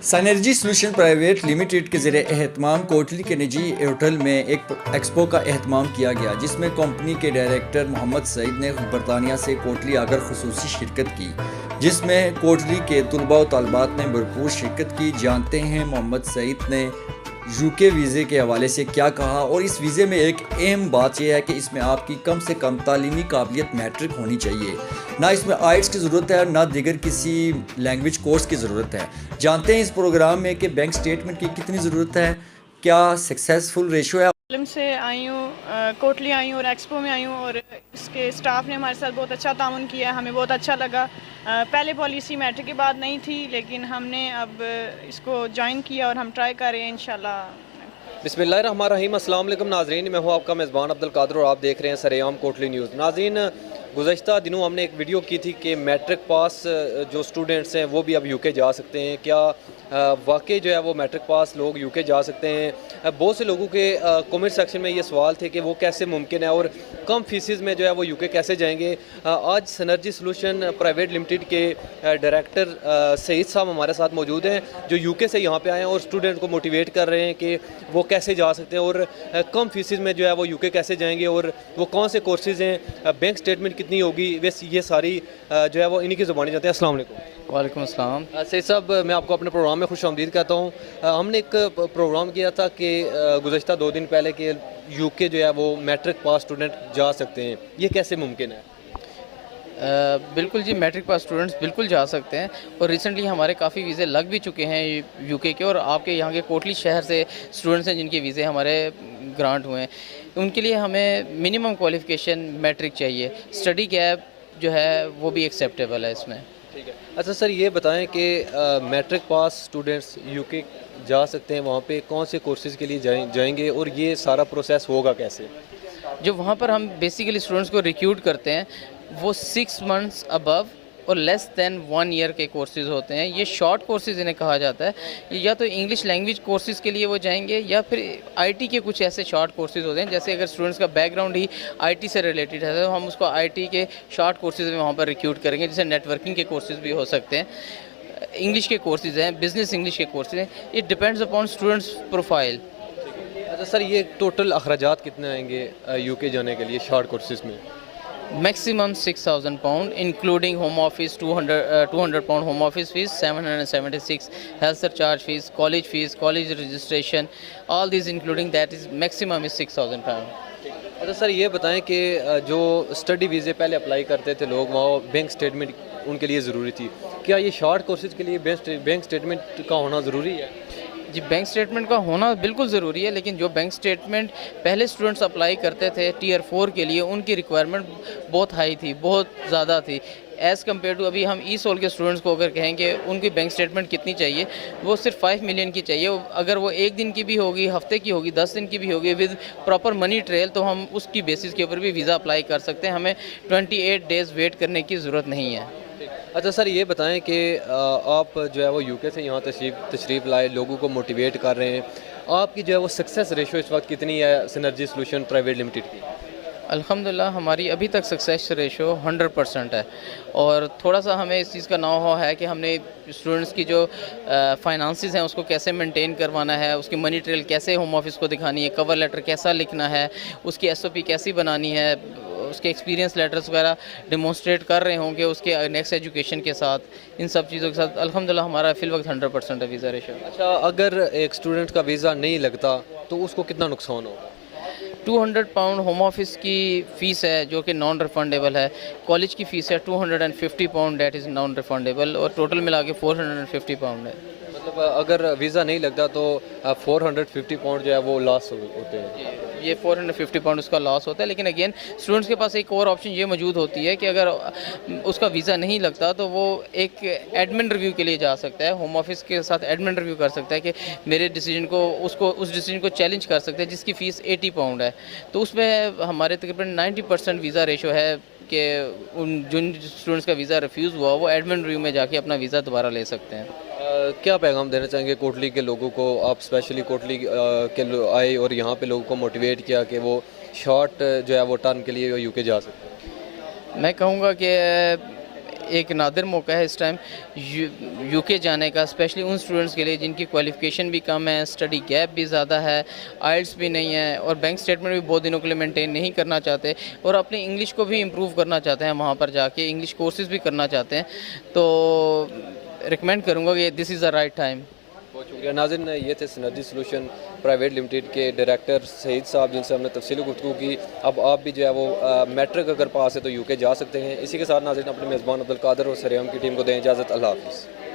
Synergy solution private limited के ज़रिए एहतमाम कोटली के निजी होटल में एक एक्सपो का एहतमाम किया गया, जिसमें कंपनी के डायरेक्टर मोहम्मद सईद ने बरतानिया से कोटली आकर खुसूसी शिरकत की, जिसमें कोटली के तलबा व तलबात ने भरपूर शिरकत की। जानते हैं मोहम्मद सईद ने यूके वीज़े के हवाले से क्या कहा। और इस वीज़े में एक अहम बात यह है कि इसमें आपकी कम से कम तालीमी काबिलियत मैट्रिक होनी चाहिए, ना इसमें आइट्स की ज़रूरत है, ना दिगर किसी लैंग्वेज कोर्स की ज़रूरत है। जानते हैं इस प्रोग्राम में कि बैंक स्टेटमेंट की कितनी ज़रूरत है, क्या सक्सेसफुल रेशो है। फिल्म से आई हूँ, कोटली आई हूँ और एक्सपो में आई हूँ और इसके स्टाफ ने हमारे साथ बहुत अच्छा ताउन किया, हमें बहुत अच्छा लगा। पहले पॉलिसी मैट्रिक के बाद नहीं थी, लेकिन हमने अब इसको ज्वाइन किया और हम ट्राई कर रहे हैं इंशाल्लाह। बिस्मिल्लाहिर्रहमानिर्रहीम। अस्सलाम वालेकुम नाज़रीन, मैं हूँ आपका मेज़बान अब्दुल कादिर और आप देख रहे हैं सरेआम कोटली न्यूज़। नाज़रीन, गुज़श्ता दिनों हमने एक वीडियो की थी कि मैट्रिक पास जो स्टूडेंट्स हैं वो भी अब यूके जा सकते हैं। क्या वाकई जो है वो मैट्रिक पास लोग यूके जा सकते हैं? बहुत से लोगों के कमेंट सेक्शन में ये सवाल थे कि वो कैसे मुमकिन है और कम फीसिस में जो है वो यूके कैसे जाएंगे। आज सैनर्जी सोल्यूशन प्राइवेट लिमिटेड के डायरेक्टर सईद साहब हमारे साथ मौजूद हैं, जो यूके से यहाँ पे आए हैं और स्टूडेंट को मोटिवेट कर रहे हैं कि वो कैसे जा सकते हैं और कम फीसिस में जो है वो यूके कैसे जाएंगे और वो कौन से कोर्सेज़ हैं, बैंक स्टेटमेंट कितनी होगी। वैसे ये सारी जो है वो इन्हीं की ज़ुबानी जाते हैं। अस्सलाम वालेकुम। वालेकुम अस्सलाम। सईद साहब, मैं आपको अपने प्रोग्राम में खुश आमदीद कहता हूँ। हमने एक प्रोग्राम किया था कि गुज़श्ता 2 दिन पहले कि यूके जो है वो मैट्रिक पास स्टूडेंट जा सकते हैं, ये कैसे मुमकिन है? बिल्कुल जी, मैट्रिक पास स्टूडेंट्स बिल्कुल जा सकते हैं और रिसेंटली हमारे काफ़ी वीज़े लग भी चुके हैं यूके के, और आपके यहाँ के कोटली शहर से स्टूडेंट्स हैं जिनके वीज़े हमारे ग्रांट हुए हैं। उनके लिए हमें मिनिमम क्वालिफ़िकेशन मैट्रिक चाहिए। स्टडी गैप जो है वो भी एक्सेप्टेबल है इसमें। ठीक है। अच्छा सर, ये बताएं कि मैट्रिक पास स्टूडेंट्स यूके जा सकते हैं, वहाँ पे कौन से कोर्सेज़ के लिए जाएंगे और ये सारा प्रोसेस होगा कैसे? जो वहाँ पर हम बेसिकली स्टूडेंट्स को रिक्रूट करते हैं वो 6 मंथ्स अबव और लेस दैन 1 ईयर के कोर्सेज़ होते हैं। ये शॉर्ट कोर्सेज़ इन्हें कहा जाता है। ये या तो इंग्लिश लैंग्वेज कोर्सेज़ के लिए वो जाएंगे या फिर आईटी के कुछ ऐसे शॉर्ट कोर्सेज़ होते हैं। जैसे अगर स्टूडेंट्स का बैकग्राउंड ही आईटी से रिलेटेड है तो हम उसको आईटी के शॉर्ट कोर्सेज़ में वहाँ पर रिक्रूट करेंगे। जैसे नेटवर्किंग के कोर्सेज़ भी हो सकते हैं, इंग्लिश के कोर्सेज़ हैं, बिजनेस इंग्लिश के कोर्सेज़ हैं। It depends upon students profile. अच्छा सर, ये टोटल अखराजात कितने आएंगे यूके जाने के लिए शॉर्ट कोर्सेज़ में? Maximum 6,000 pound, including home office 200 pound home office fees, 776 health surcharge fees, college registration, all these including that is maximum is 6,000 pound. अच्छा sir, ये बताएं कि जो स्टडी वीज़े पहले अप्लाई करते थे लोग, वहाँ बैंक स्टेटमेंट उनके लिए ज़रूरी थी। क्या ये शॉर्ट कोर्सेज़ के लिए बैंक स्टेटमेंट का होना ज़रूरी है? जी, बैंक स्टेटमेंट का होना बिल्कुल ज़रूरी है, लेकिन जो बैंक स्टेटमेंट पहले स्टूडेंट्स अप्लाई करते थे टीयर 4 के लिए, उनकी रिक्वायरमेंट बहुत हाई थी, बहुत ज़्यादा थी एज़ कम्पेयर टू अभी हम ई सोल के स्टूडेंट्स को अगर कहें कि उनकी बैंक स्टेटमेंट कितनी चाहिए, वो सिर्फ 5 मिलियन की चाहिए। अगर वो 1 दिन की भी होगी, हफ्ते की होगी, 10 दिन की भी होगी विद प्रॉपर मनी ट्रेल, तो हम उसकी बेसिस के ऊपर भी वीज़ा अप्लाई कर सकते हैं। हमें 28 डेज़ वेट करने की ज़रूरत नहीं है। अच्छा सर, ये बताएं कि आप जो है वो यूके से यहाँ तशरीफ़ लाए, लोगों को मोटिवेट कर रहे हैं। आपकी जो है वो सक्सेस रेशो इस वक्त कितनी है सैनर्जी सोल्यूशन प्राइवेट लिमिटेड की? अल्हम्दुलिल्लाह हमारी अभी तक सक्सेस रेशो 100% है, और थोड़ा सा हमें इस चीज़ का नो हाउ है कि हमने स्टूडेंट्स की जो फाइनेंसेस हैं उसको कैसे मेंटेन करवाना है, उसकी मनी ट्रेल कैसे होम ऑफिस को दिखानी है, कवर लेटर कैसा लिखना है, उसकी एसओपी कैसी बनानी है, उसके एक्सपीरियंस लेटर्स वगैरह डिमॉन्स्ट्रेट कर रहे होंगे उसके नेक्स्ट एजुकेशन के साथ, इन सब चीज़ों के साथ अल्हम्दुलिल्लाह हमारा फिल वक्त 100% है वीज़ा रेशो। अच्छा, अगर एक स्टूडेंट का वीज़ा नहीं लगता तो उसको कितना नुकसान होगा? 200 पाउंड होम ऑफिस की फ़ीस है जो कि नॉन रिफंडेबल है। कॉलेज की फ़ीस है 250 pound, that is non refundable, और टोटल मिला के 450 पाउंड है। मतलब अगर वीज़ा नहीं लगता तो 450 पाउंड जो है वो लॉस होते हैं। ये 450 पाउंड उसका लॉस होता है, लेकिन अगेन स्टूडेंट्स के पास एक और ऑप्शन ये मौजूद होती है कि अगर उसका वीज़ा नहीं लगता तो वो एक एडमिन रिव्यू के लिए जा सकता है, होम ऑफिस के साथ एडमिन रिव्यू कर सकता है कि मेरे डिसीजन को उस डिसीजन को चैलेंज कर सकते हैं, जिसकी फ़ीस 80 पाउंड है। तो उसमें हमारे तकरीबन 90% वीज़ा रेशो है कि जिन स्टूडेंट्स का वीज़ा रिफ्यूज़ हुआ वो एडमिन रिव्यू में जाके अपना वीज़ा दोबारा ले सकते हैं। क्या पैगाम देना चाहेंगे कोटली के लोगों को? आप स्पेशली कोटली के आए और यहाँ पे लोगों को मोटिवेट किया कि वो शॉर्ट जो है वो टर्म के लिए यूके जा सकते हैं। मैं कहूँगा कि एक नादिर मौका है इस टाइम यूके जाने का, स्पेशली उन स्टूडेंट्स के लिए जिनकी क्वालिफ़िकेशन भी कम है, स्टडी गैप भी ज़्यादा है, आइल्स भी नहीं है और बैंक स्टेटमेंट भी बहुत दिनों के लिए मेंटेन नहीं करना चाहते और अपनी इंग्लिश को भी इम्प्रूव करना चाहते हैं, वहाँ पर जाके इंग्लिश कोर्सेज़ भी करना चाहते हैं, तो रिकमेंड करूँगा कि this is the right time. बहुत शुक्रिया। नाज़रीन, ये थे सिनर्जी सोल्यूशन प्राइवेट लिमिटेड के डायरेक्टर सईद साहब, जिनसे हमने तफसीली गुफ्तगू की। अब आप भी जो है वो मैट्रिक अगर पास है तो यूके जा सकते हैं। इसी के साथ नाज़रीन अपने मेज़बान अब्दुल कादर और सरेआम की टीम को दें इजाज़त। अल्लाह हाफ़िज़।